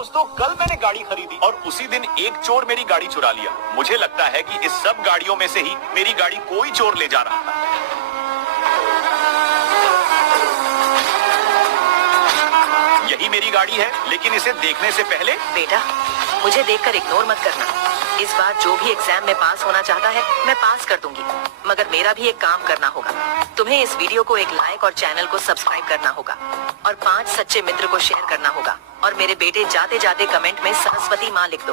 दोस्तों कल मैंने गाड़ी खरीदी और उसी दिन एक चोर मेरी गाड़ी चुरा लिया। मुझे लगता है कि इस सब गाड़ियों में से ही मेरी गाड़ी कोई चोर ले जा रहा था। यही मेरी गाड़ी है, लेकिन इसे देखने से पहले। बेटा, मुझे देखकर इग्नोर मत करना। इस बार जो भी एग्जाम में पास होना चाहता है मैं पास कर दूंगी, मगर मेरा भी एक काम करना होगा। तुम्हें इस वीडियो को एक लाइक और चैनल को सब्सक्राइब करना होगा और 5 सच्चे मित्र को शेयर करना होगा और मेरे बेटे जाते जाते कमेंट में सरस्वती माँ लिख दो।